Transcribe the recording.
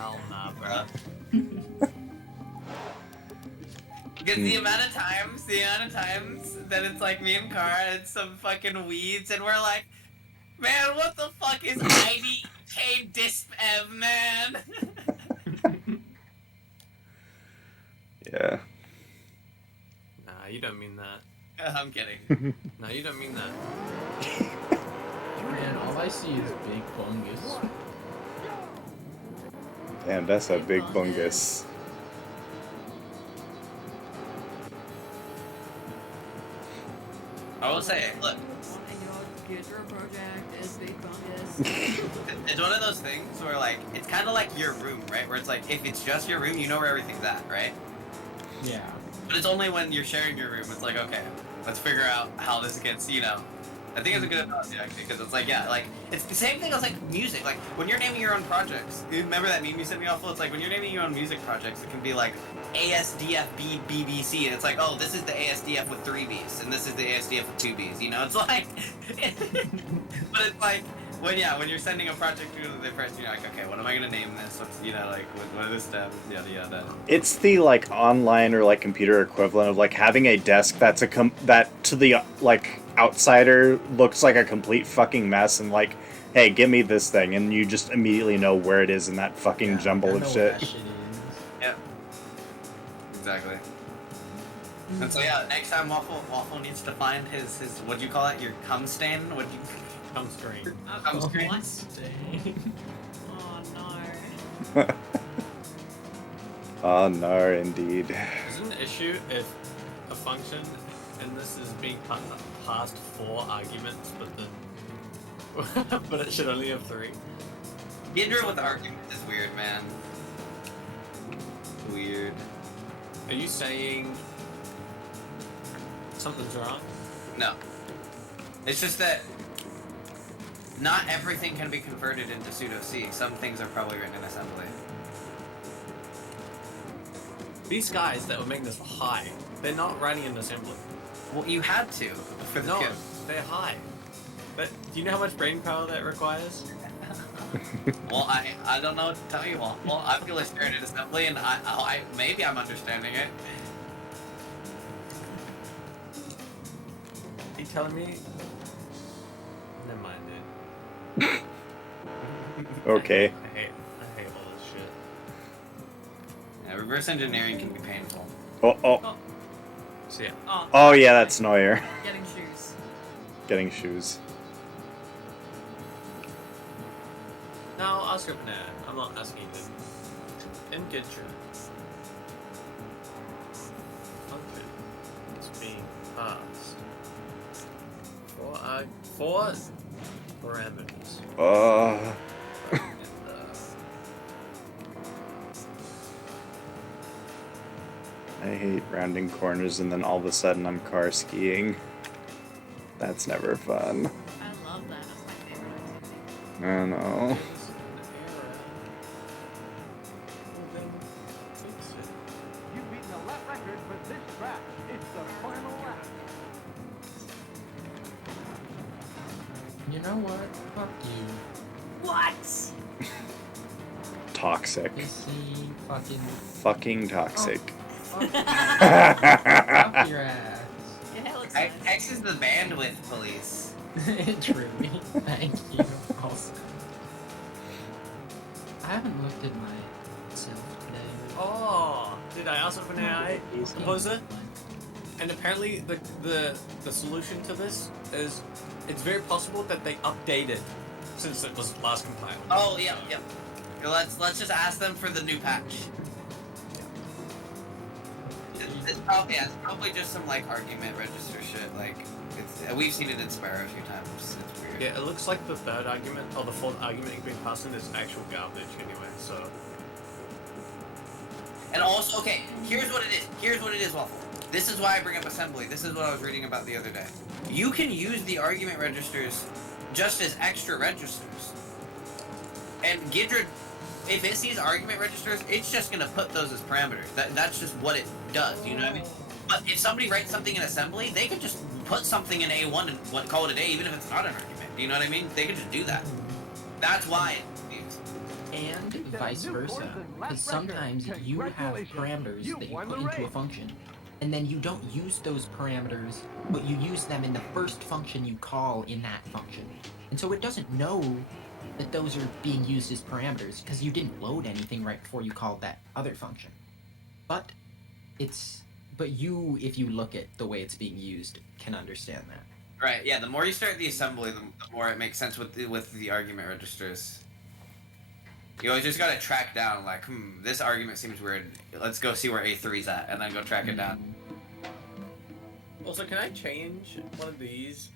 Hell nah, bro. Because the amount of times that it's like me and Cara and some fucking weeds, and we're like, man, what the fuck is IDK Dispev, man? Yeah. Nah, you don't mean that. I'm kidding. No, you don't mean that. Man, all I see is big fungus. Damn, that's a big bungus. I will say, look, Future project is big fungus. it's one of those things where, like, it's kind of like your room, right? Where it's like, if it's just your room, you know where everything's at, right? Yeah. But it's only when you're sharing your room, it's like, okay, let's figure out how this gets, you know. I think it's a good analogy, actually, because it's like, yeah, like, it's the same thing as, like, music. Like, when you're naming your own projects, you remember that meme you sent me off? It's like, when you're naming your own music projects, it can be like ASDFB BBC, and it's like, oh, this is the ASDF with 3 Bs, and this is the ASDF with 2 Bs, you know? It's like, but it's like, when you're sending a project to the person, you're like, okay, what am I gonna name this? What's, you know, like, what are the steps? Yada yada. It's the like online or like computer equivalent of like having a desk that's that to the like outsider looks like a complete fucking mess, and like, hey, give me this thing, and you just immediately know where it is in that fucking jumble of shit. Yeah. Exactly. And so yeah, next time Waffle needs to find his what do you call it? Your cum stain? What do you? Come screen. Cum stain. Oh no. Oh no, indeed. Isn't the issue if a function and this is being passed 4 arguments, but then but it should only have 3? Gendra with arguments is weird, man. Weird. Are you saying something's wrong? No. It's just that not everything can be converted into pseudo-C. Some things are probably written in assembly. These guys that were making this high, they're not writing in assembly. Well, you had to for the No, kid. they're high. But do you know how much brain power that requires? Well, I don't know what to tell you all. Well, I feel it's written in assembly, and I maybe I'm understanding it. Are you telling me? Never mind, dude. Okay. I hate all this shit. Yeah, reverse engineering can be painful. Oh. So yeah. Oh yeah, that's Neuer. Getting shoes. Getting shoes. No, I'll ask her for that. I'm not asking you. And get your function is being passed. 4 parameters. I hate rounding corners and then all of a sudden I'm car skiing. That's never fun. I love that. That's my favorite activity. I know. You've beaten a lap record for this track. It's the final lap. You know what? Fuck you. What? Toxic. Pissy Fucking toxic. fuck your ass. Get hell excited. X is the bandwidth police. Truly. Thank you. Also. I haven't looked at myself today. Oh, did I ask for an AI composer? And apparently the solution to this is it's very possible that they updated since it was last compiled. Oh yeah. Let's just ask them for the new patch. It's probably just some like argument register shit. Like we've seen it in Sparrow a few times. It's weird. Yeah, it looks like the 3rd argument or the 4th argument being passed in is actual garbage anyway. So. And also, okay, here's what it is, Waffle. This is why I bring up assembly. This is what I was reading about the other day. You can use the argument registers just as extra registers. And Gidra, if it sees argument registers, it's just gonna put those as parameters. That's just what it does, you know what I mean? But if somebody writes something in assembly, they could just put something in A1 and call it a day, even if it's not an argument. You know what I mean? They could just do that. That's why it's used. And vice versa, because sometimes you have parameters that you put into a function, and then you don't use those parameters, but you use them in the first function you call in that function. And so it doesn't know that those are being used as parameters, because you didn't load anything right before you called that other function. But you, if you look at the way it's being used, can understand that. Right. Yeah. The more you start the assembly, the more it makes sense with the argument registers. You always just gotta track down, like, this argument seems weird. Let's go see where A3's at, and then go track it down. Also, can I change one of these